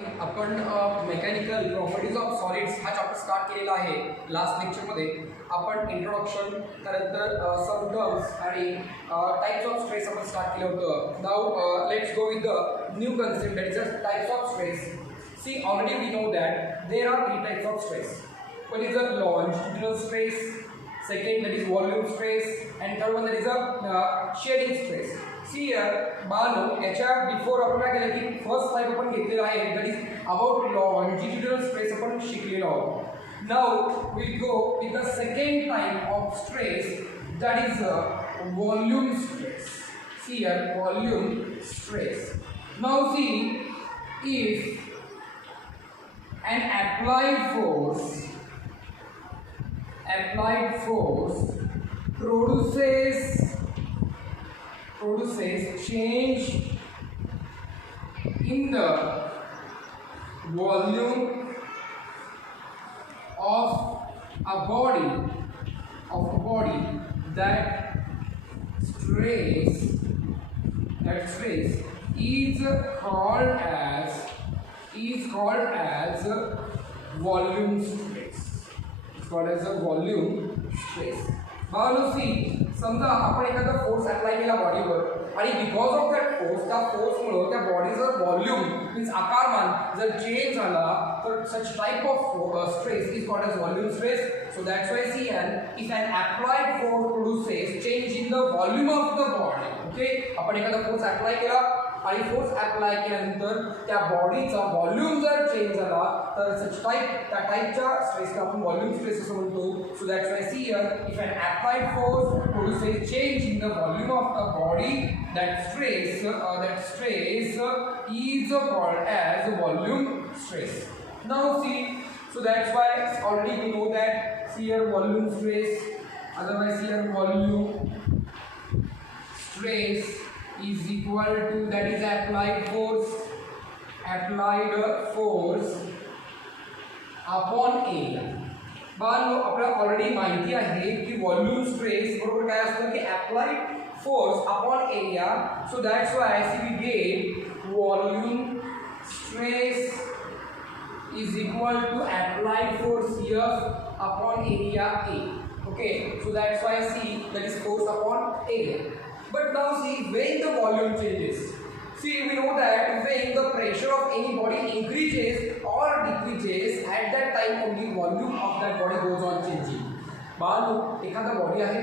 आपण mechanical properties of solids हा chapter start केलेला आहे. लास्ट लेक्चरमध्ये आपण इंट्रोडक्शन त्यानंतर सम टर्म्स आणि टाइप्स ऑफ स्ट्रेस आपण स्टार्ट केलं होतं. Now let's go with the new concept that is types of stress. See, already we know that there are three types of stress. One is a longitudinal stress, second that is volume stress, and third one that is a shearing stress. See here, बाळांनो, याच्या before आपण काय केलं की first type आपण घेतलेला आहे that is about longitudinal stress आपण शिकलेलो आहोत. Now we go with the second type of stress that is volume stress. See here, volume stress. Now see, if an applied force produces change in the volume of a body, that stress is called as volume stress. It's called as a volume stress. बाळांनो, सी समजा आपण एखादा force apply केला बॉडीवर आणि because of that force त्या फोर्समुळे त्या बॉडीचं volume means आकारमान जर चेंज झाला तर such type of stress is called as volume stress. So that's why see if an applied force produces change in the volume of the body. Okay, आपण एखादा force apply केला आणि force apply केल्यानंतर त्या बॉडीचा volume जर change झाला तर सच त्या टाइपच्या स्ट्रेसला आपण व्हॉल्यूम स्ट्रेस असं म्हणतो. सो that's why see here if an applied force produces change in the volume of the body that stress is called as volume stress. Now see, so that's why already we know that here volume stress, otherwise here volume stress is equal to that is applied force upon area. बाळांनो, आपल्याला already माहिती आहे की volume stress बरोबर काय असतं की applied force upon area. So that's why we get volume stress is equal to applied force F upon area A. Okay, so that's why see that is force upon area. But now see, when the volume changes, see we know that when the pressure of any body increases or decreases, at that time only volume of that body goes on changing. बाळांनो, एखादा body आहे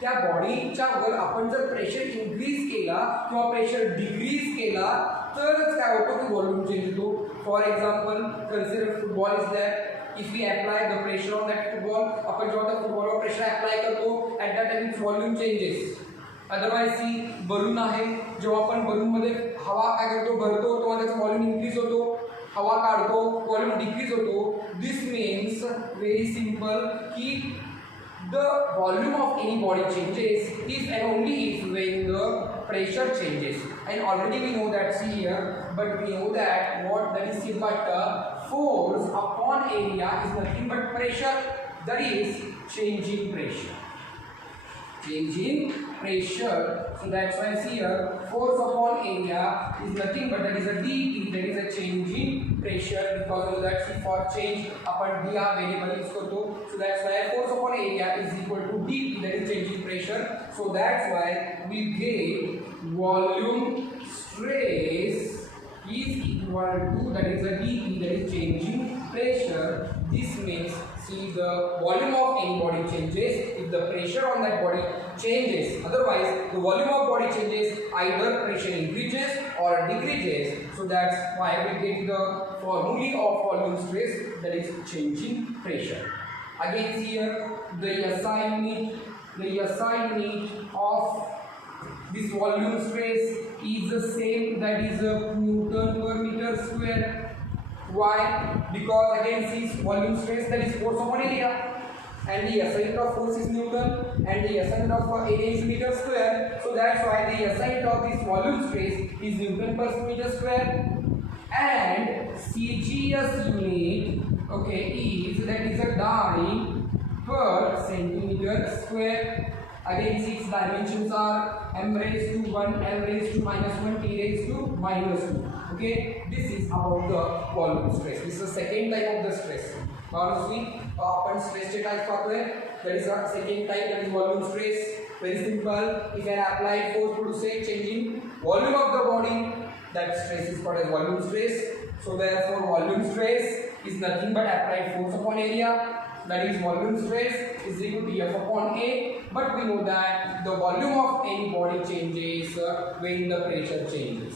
त्या बॉडीच्या वर आपण जर pressure increase केला किंवा pressure decrease केला तरच काय होतं की व्हॉल्यूम चेंज होतो. For example consider football is that if we apply the pressure on that football, आपण जेव्हा त्या फुटबॉलवर प्रेशर अप्लाय करतो at that time volume changes. Otherwise see balloon आहे, जेव्हा आपण बलूनमध्ये हवा काय करतो भरतो तेव्हा त्याचा व्हॉल्यूम इन्क्रीज होतो, हवा काढतो व्हॉल्यूम डिक्रीज होतो. दिस मीन्स व्हेरी सिम्पल की the volume of any body changes if and only if when the pressure changes. And already we know that, see here, but we know that what that is see, but force upon area is nothing but pressure, that is changing pressure. So that's why see here force upon area is nothing but that is a dP, that is a changing pressure. Because of that, see, for change upon d हा variable use करतो. So that's why force upon area is equal to dP, that is changing pressure. So that's why we get volume stress is equal to that is a dP, that is changing pressure. This means see the volume of any body changes if the pressure on that body changes. Otherwise the volume of body changes, either pressure increases or decreases. So that's why we get the formula of volume stress, that is changing pressure. Again here the SI unit of this volume stress is the same, that is Newton per meter square. Why? Because again see volume stress, that is force upon area, and the SI unit of force is Newton and the SI unit of area is meter square. So that's why the SI unit of this volume stress is Newton per meter square, and CGS unit, okay, is that is a Darcy per centimeter square. Again 6 dimensions are m raised to 1, l raised to -1, t raised to -2. Okay, this is about the volume stress. This is the second type of the stress. Now see, आपण stress चे types पाहतोय. That is the second type, that is volume stress. Very simple. If an applied force produces changing volume of the body, that stress is called as volume stress. So therefore, volume stress is nothing but applied force upon area. That is volume stress is equal to F upon A. But we know that the volume of any body changes when the pressure changes.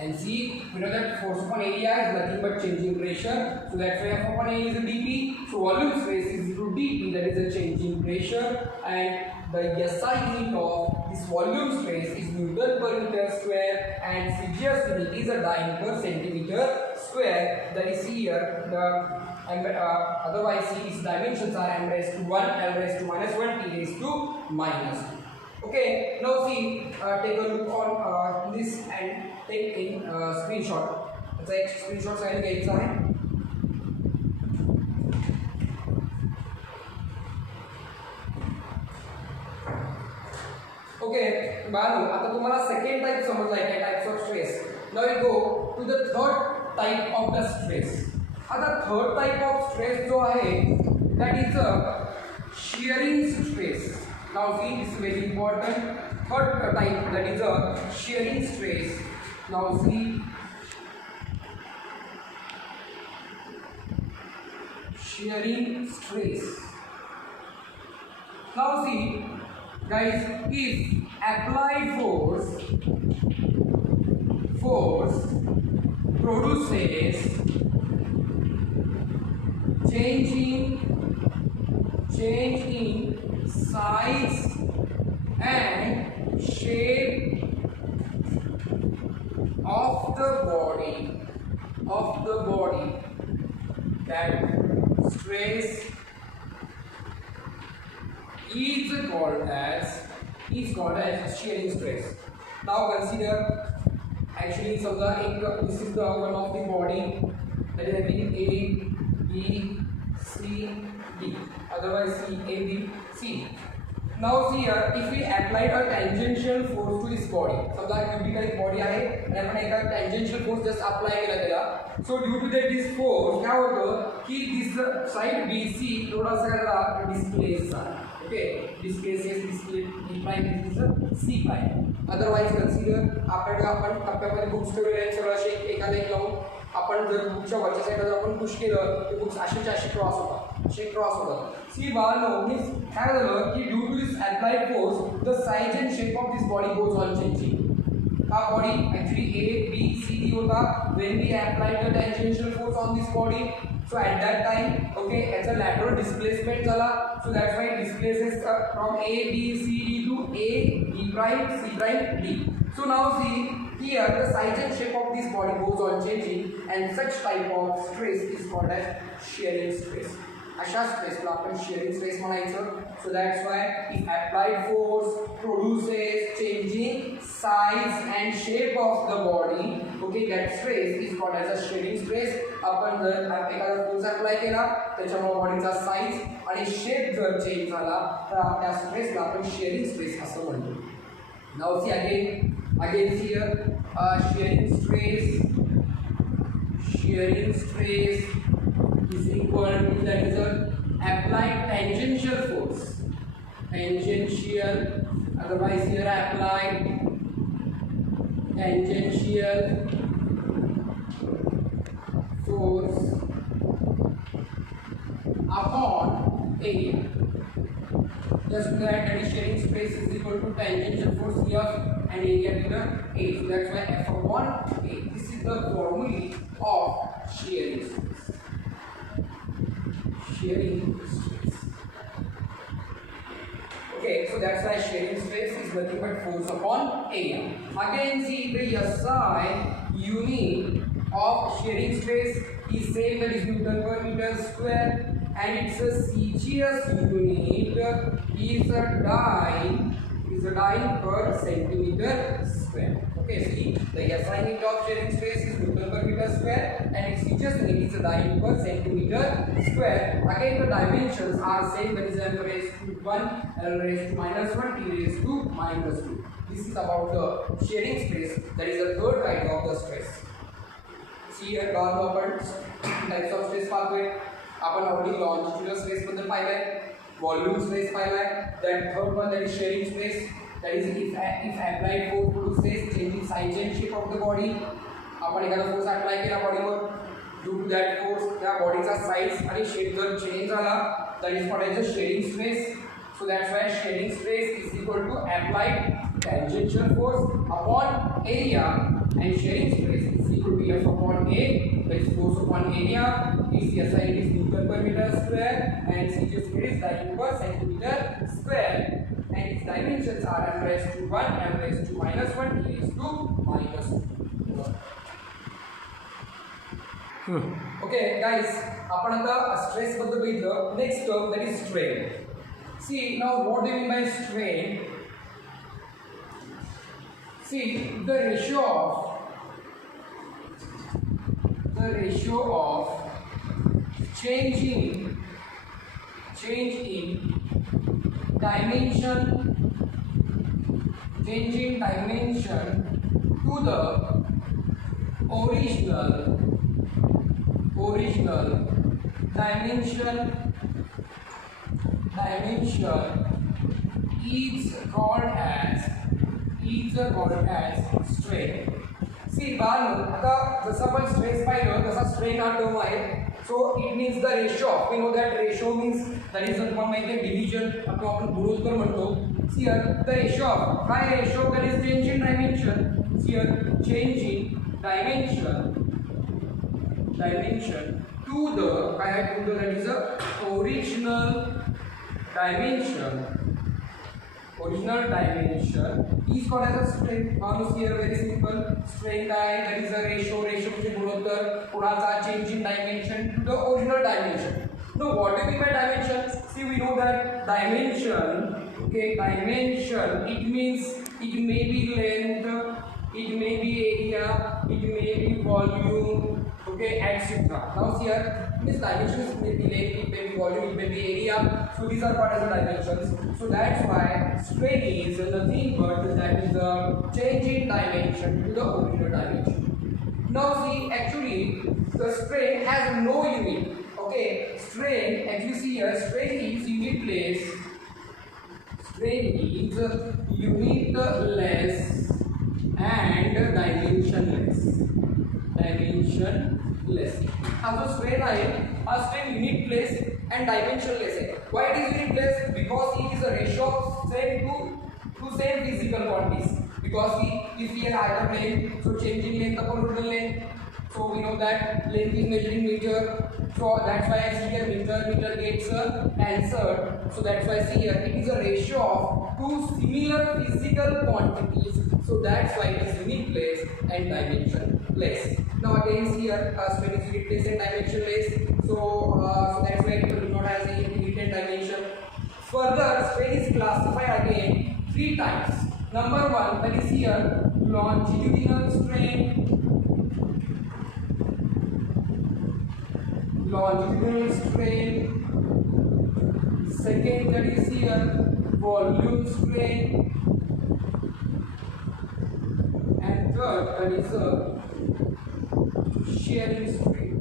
And see, we know that force upon area is nothing but changing pressure. So that's why F upon A is a dP. So volume stress is equal to dP, that is a changing pressure. And the SI unit of this volume stress is Newton per meter square, and CGS unit is a dyne per centimeter square. That is here the otherwise see its dimensions are m raised to 1, l raised to -1, t raised to -2. Okay, now see, take a look on this and take in screenshot. Let's say screenshot sign घ्यायचा आहे. Okay, बाळांनो, आता तुम्हाला second type समजलाय काय types of stress. Now we go to the third type of the stress. आता third type of stress जो आहे that is a shearing stress. Now see, this is very important. Third type, that is a shearing stress. Now see, shearing stress. Now see, guys, if applied force produces change in size and shape of the body, that stress is called as shearing stress. Now consider, actually this is the one of the body that is having A, B, C, D. Otherwise C, A, B, C. Now see here, if we applied a tangential force to this body, समजा cubical एक body आहे आणि आपण एका tangential force just apply केला त्याला. So due to that this force क्या होतं की this side BC थोडासा जरा displace झाला. Okay, displaces D prime is C prime. Otherwise consider आपण टप्प्यामध्ये बुक्स ठेवलेले आहेत सगळं असे एकाला एक लावून आपण जर बुकच्या वरच्या साईडला जर आपण पुश केलं तर बुक्स अशी क्रॉस होतात. सी बाळांनो, मीन्स काय झालं की due to this applied force the size and shape of this body goes on changing. हा body actually A, B, C, D होता when we applied the tangential force on this body. So at that time, okay, it's a lateral displacement झाला. So that's why it displaces from A, B, C, D to A, B prime, C prime, D. So now see, here the size and shape of this body goes on changing, and such type of stress is called as shearing stress. अशा स्ट्रेसला आपण shearing stress म्हणायचं. So that's why if applied force produces changing size and shape of the body, okay, that stress is called as a shearing stress. आपण जर एखादा force apply केला त्याच्यामुळे बॉडीचा size आणि shape जर चेंज झाला तर त्या स्ट्रेसला आपण shearing stress असं म्हणतो. Now see again here, shearing stress is equal to, that is a applied tangential force, otherwise here applied tangential force upon area. Just that shearing stress is equal to tangential force F and area to the A. So that's why F upon A. This is the formula of shearing stress. Okay, so that's why shearing stress is nothing but force upon area. Again, see the SI unit of shearing stress is same, that is Newton per meter square, and its a CGS unit is a dyne per centimeter square. Okay, see the SI unit of shearing stress is Newton per meter square, and its just it is a dyne per centimeter square. Again the dimensions are same, that is m raised to 1, l raised to minus 1, t raised to minus 2. This is about the shearing stress, that is the third type of the stress. See here आपण types of stress पाहतोय. आपण already longitudinal stress बद्दल पाहिलंय, volume stress पाहिलंय, then third one that is shearing stress, that is if applied force produces changing size and shape of the body. आपण एखादा force apply केला बॉडीवर, ड्यू टू दॅट फोर्स त्या बॉडीचा size आणि शेप जर चेंज झाला, that is called as a shearing stress. So that's why shearing stress is equal to applied tangential force upon area, and shearing stress is equal to F upon A, that is force upon area. Is SI is Newton per meter square, and CG square is dyne per centimeter square, and its dimensions are m raised to 1, m raised to minus 1, t raised to minus 2. Okay guys, आपण आता stress बद्दल बघितलं. Next term that is strain. See now what do you mean by strain? See the ratio of change in dimension to the original dimension is called as strain. See बाळांनो, आता जसं आपण stress पाहिलं तसा strain हा term आहे. So it means the ratio. We know that ratio means that is तुम्हाला माहिती आहे डिव्हिजन, आपण गुणोत्तर म्हणतो. See here the ratio of काय ratio, that is change in dimension. See here change in dimension to the काय to the that is a original dimension is called as a strain. Now here very simple, strain काय, that is a ratio म्हणजे गुणोत्तर कोणाचा change in dimension to the original dimension. Now what do you mean by dimension? See we know that dimension, okay, dimension it means it may be length, it may be area, it may be volume, okay, etc. Now here this dimensions may be length, it may be volume, it may be area. So these are called as the dimensions. So that's why strain is nothing but that is a change in dimension to the original dimension. Now see, actually the strain has no unit. Okay, strain, actually see here, strain is unit place. Strain is unitless and dimensionless. हा जो strain आहे हा strain unit place and dimensionless है. Why it is unit place? Because it is a ratio of same to same physical quantities. Because if we are either plane, so changing length upon original length. So we know that length is measuring meter. So that's why I see here meter gets answered. So that's why I see here it is a ratio of two similar physical quantities. So that's why it is unit place and dimensionless. Now again here strain is unit place and dimensionless. So that's why it do not have a unit and dimension. Further, strain is classified again 3 types. Number 1, that is here longitudinal strain. Second, that is here volume strain. And third, that is a shearing strain.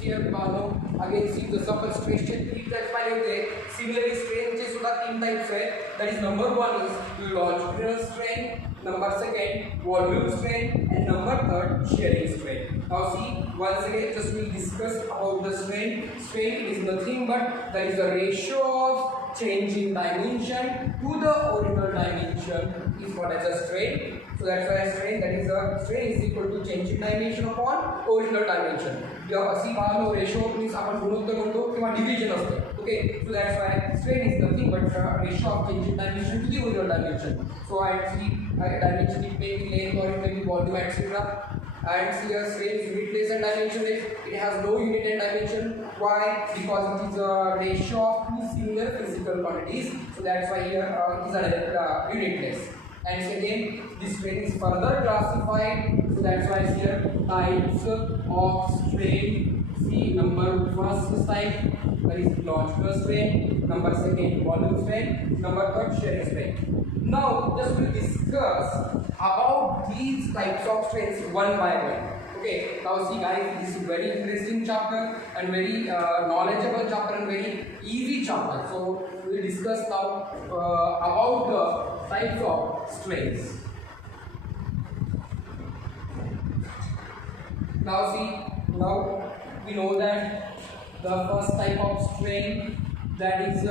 Here again see the suppose stress चे 3 types पाहिले होते. Similarly strain चे सुद्धा 3 types आहे. That is number 1 is longitudinal strain, number 2 volume strain, and number 3 shearing strain. Now see once again just we discuss about the strain. Strain is nothing but that is the ratio of change in dimension to the original dimension is called as a strain. So that's why strain, that is the strain is equal to change in dimension upon original dimension. अशी बाळांनो ratio means आपण गुणोत्तर म्हणतो किंवा division असते. Okay, so that's why strain is nothing but ratio of change in dimension to the original dimension. So actually dimension it may be length or it may be volume etc. And here strain is unit place and dimensionless. It has no unit and dimension. Why? Because it is a ratio of two similar physical quantities. So that's why here it is a unitless. And second, this strain is further classified. So that's why here types of strain. See, number first type, that is longitudinal strain. Number second, volume strain. Number third, shear strain. Now, just we'll discuss about these types of strains one by one. Okay, now see guys, this is very interesting chapter and very knowledgeable chapter and very easy chapter. So we will discuss now about the types of strains. Now see, now we know that the first type of strain, that is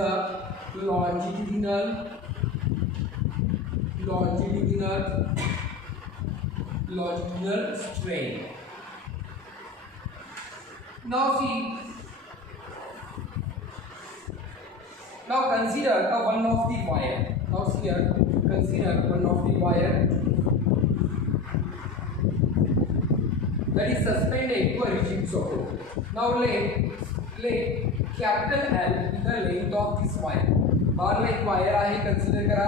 longitudinal strain. Now see, now consider one of the wire. Now here, consider one of the wire that is suspended to a rigid support. Now let capital L be the length of this wire. Or like wire आहे consider करा,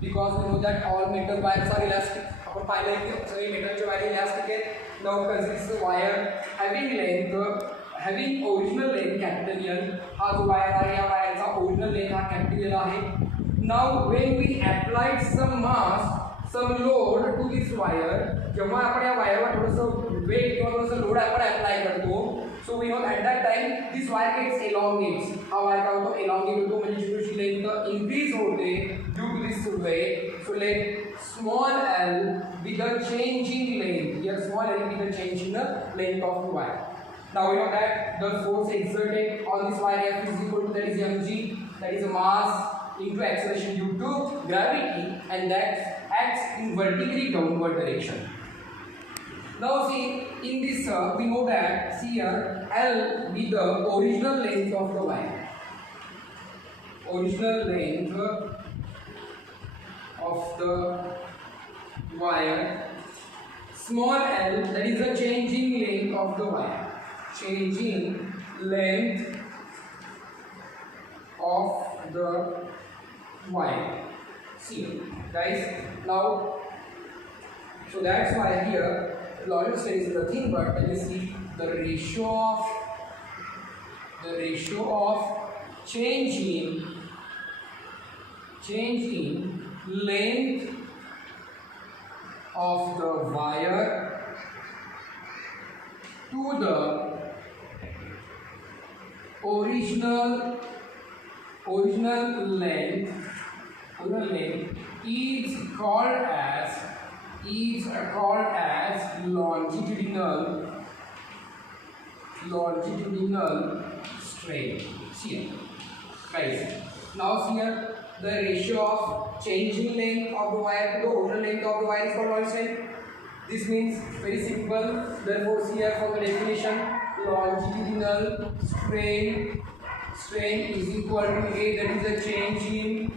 because we know that all metal wires are elastic. आपण पाहिलं की सगळे मेटलचे wire elastic आहेत. Now consider this wire having length, having original length capital L. हा जो wire आहे या वायरचा original length हा capital L आहे. Now when we applied some mass, some load to this wire, जेव्हा आपण या वायरवर थोडंसं वेट किंवा थोडंसं लोड आपण अप्लाय करतो, so we know at that time this wire gets elongates. हा वायर काय होतो, elongate होतो, म्हणजे जितकी लेंथ increase होते due to this weight. So let small l be the change in length. Here small l be the change in the length of the wire. Now we know that the force exerted on this wire F is equal to, that is mg, that is a mass into acceleration due to gravity, and that acts in vertically downward direction. Now see, in this we know that, see here, L be the original length of the wire. Original length of the wire. Small l, that is the changing length of the wire. Changing length of the wire. See guys, now so that's why here longitudinal strain is nothing but, let me see, the ratio of change in length of the wire to the original length is called as longitudinal strain. See guys, now here the ratio of changing length of the wire to the original length of the wire is called longitudinal strain. This means very simple. Therefore here for the definition, longitudinal strain is equal to A, that is the change in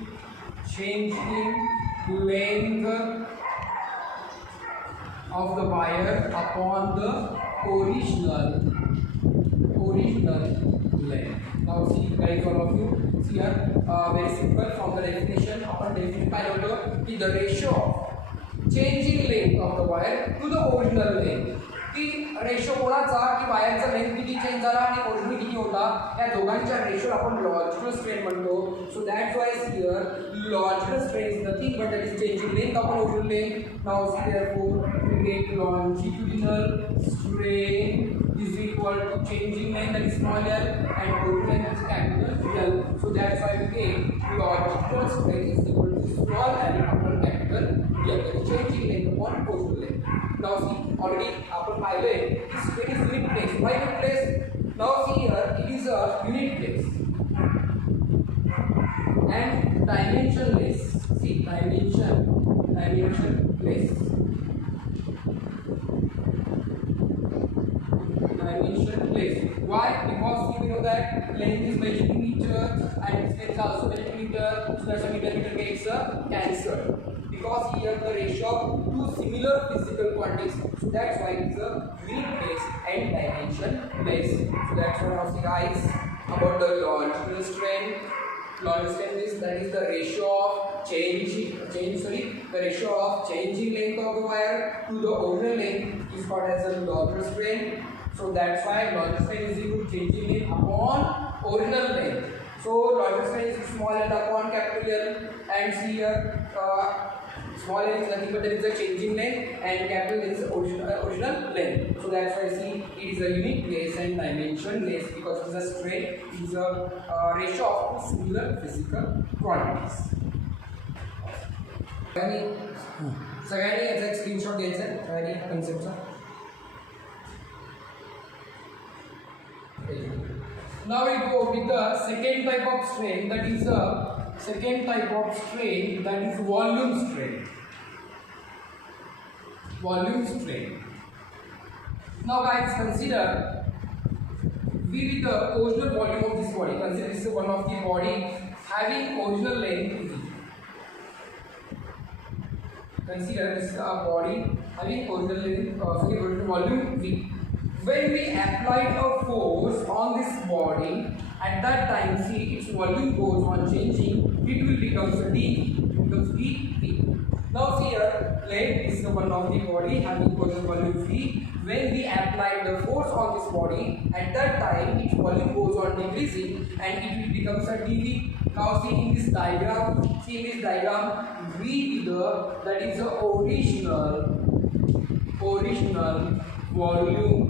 length of the wire upon the original length. Now see guys, all of you see here, very simple from the definition. Upon definition पाहिलं होतं की the ratio of changing length of the wire to the original length. की ratio कोणाचा, की वायरचा length किती change झाला आणि original किती होता, या दोघांच्या रेशोला आपण लॉजिकल स्ट्रेन म्हणतो. सो that's Y here logical strain is nothing but that is changing length upon original length. Now see therefore we get longitudinal strain is equal to changing length, that is small l, and original length is capital L. So that's why we get longitudinal strain is equal to small l upon capital L, that is changing length upon original length. Now see, already आपण पाहिले की strain is unit place. Why unit place? Now see here, it is a unit place and dimensionless. See, dimension place. Why? Because we know that length is measured in meter and distance is also measured in meter, so that's why meter gets cancelled. Because here the ratio of two similar physical quantities, so that's why it's a unit place and dimension place. So that's what I was guys about the longitudinal strain. Launch strain is, that is the ratio of the ratio of changing length of the wire to the original length is called as a launch strain. So that's why launch strain is equal to changing length upon original length. So launch strain is small L upon capital L, and see here small l is nothing but there is a changing length and capital L is original length. So that's why see it is a unitless and dimensionless because it is a strain, it is a ratio of two similar physical quantities. सगळ्यांनी याचा एक screenshot घ्यायचा आहे सगळ्यांनी कन्सेप्टचा. Now we go with the second type of strain, that is volume strain. Volume strain. Now guys, consider we with the original volume of this body. Consider this is one of the body having original length. Consider this is a body having original length, original volume V. When we applied a force on this body, at that time, see its volume goes on changing, it will become dV, becomes dV. Now here, plate is the one of the body having original volume V. When we applied the force on this body, at that time its volume goes on decreasing and it will become dV. Now see in this diagram, V that is the original volume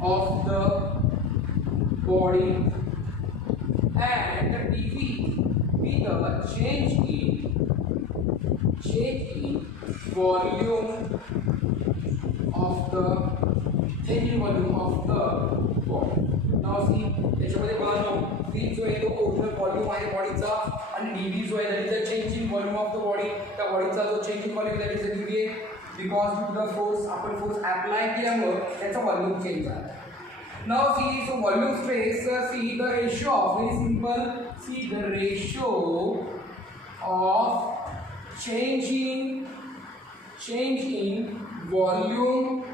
of the body, and dV be the change in volume of the body. Now see याच्यामध्ये बघा V जो आहे तो original volume आहे बॉडीचा आणि dV जो आहे that is the change in volume of the body. त्या बॉडीचा जो change in volume that is the dV आहे because due to the force आपण force apply केल्यामुळे त्याचा व्हॉल्यूम चेंज झाला. Now see, so volume stress, see the ratio of, very simple, see the ratio of change in volume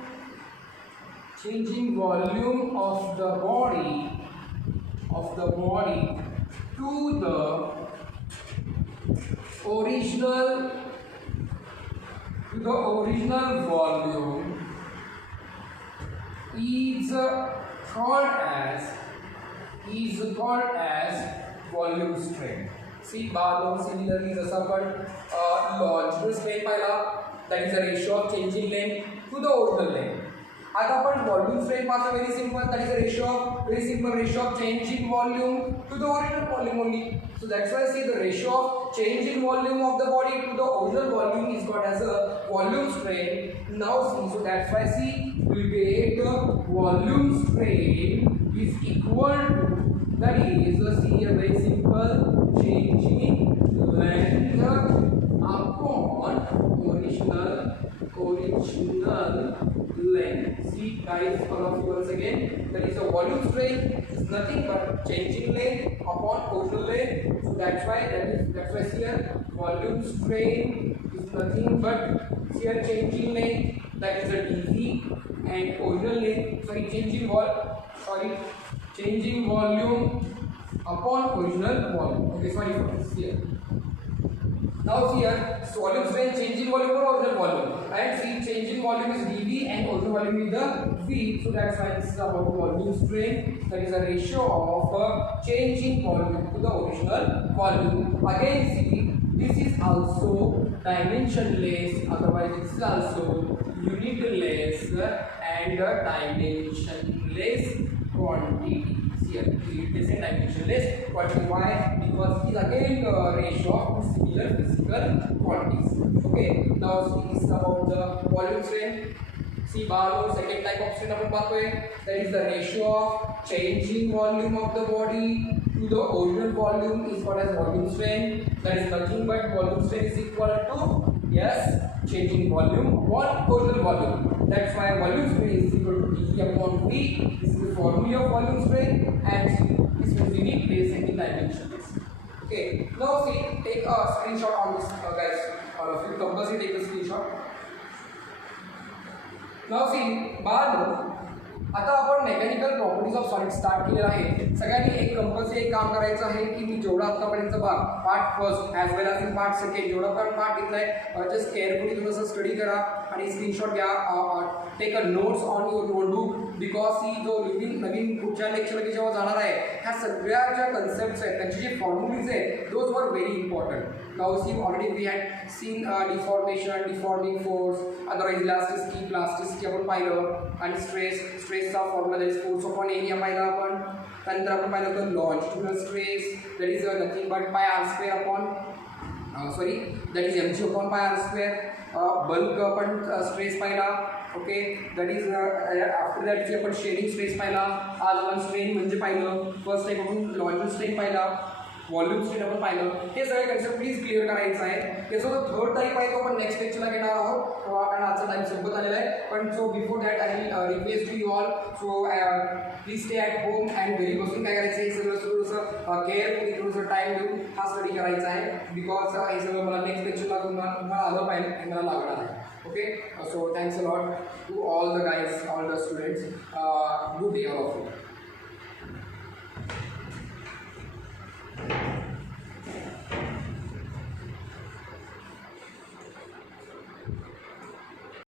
of the body to the original volume is called as volume strain. See, similarly जसा आपण longitudinal strain पाहिला, that is the ratio of changing length to the original length. आता आपण volume strain पाहतो, very simple, that is the ratio of changing volume to the original volume only. So that's why I say the ratio of change in volume of the body to the original volume is called as a volume strain. Now see, so that's why see we get the volume strain is equal to, that is see a very simple, changing length upon original length. See guys, all of you once again, that is a volume strain is nothing but changing length upon original length. So that's why here volume strain is nothing but here changing length, that is a dV, and original length, changing volume upon original volume. Okay, sorry for this here. Now here, so volume strain changing volume or original volume, and see changing volume is dV and original volume is the V. So that's why this is about volume strain, that is a ratio of changing volume to the original volume. Again see, this is also dimensionless, otherwise this is also unitless and dimensionless quantity. Here it is a dimensionless quantity. Why? Because it is again a ratio of similar physical quantities. Okay, now see, this is about the volume strain. See, Barlow second type of strain अपन बात करें, that is the ratio of changing volume of the body to the original volume is called as volume strain. That is nothing but volume strain is equal to, yes, changing volume upon original volume. That's why volume strain is equal to dV upon V. This is the formula of volume strain, and this is unique place and dimensionless. Okay, now see, take a screenshot on this, guys. All of you compulsory take the screenshot. Now see, Barlow आता आपण mechanical properties of solid start केलेला आहे. सगळ्यांनी एक compulsory एक काम करायचं आहे की मी जेवढा आतापर्यंत part first as well as in part second जेवढा पण पार्ट घेतलाय जस्ट केअरफुली थोडंसं स्टडी करा आणि स्क्रीनशॉट घ्या. Take a notes on your notebook because ही जो नवीन पुढच्या लेक्चरला जेव्हा जाणार आहे ह्या सगळ्या ज्या कन्सेप्ट्स आहेत त्यांचे जे फॉर्म्युलीज आहेत those were very important. Now see already we had seen deformation, deforming force, otherwise elasticity आपण पाहिलं आणि स्ट्रेसचा formula that is force upon area पाहिला आपण. त्यानंतर आपण पाहिलं तर longitudinal stress that is nothing but pi r square upon that is mg upon pi r square. Bulk आपण स्ट्रेस पाहिला. ओके दॅट इज आफ्टर दॅटची आपण शेडिंग स्ट्रेस पाहिला. आज आपण स्ट्रेन म्हणजे पाहिलं फर्स्ट टाइम आपण लॉन्जिट्यूड स्ट्रेन पाहिला, व्हॉल्यूम स्ट्रेन आपण पाहिलं. हे सगळे कन्सेप्ट प्लीज क्लिअर करायचं आहे. त्याचा जो थर्ड टाईप आहे तो आपण नेक्स्ट लेक्चरला घेणार आहोत कारण आजचा टाईम संपत आलेला आहे. पण so before that I will request to you all so please stay at home and घरी बसून काय करायचं हे सगळं थोडंसं केअरफुली थोडंसं टाईम देऊन हा स्टडी करायचा आहे बिकॉज हे सगळं मला नेक्स्ट लेक्चरला तुम्हाला आलं पाहिजे आणि मला लागणार आहे. Okay, so thanks a lot to all the guys, all the students. Good day all of you.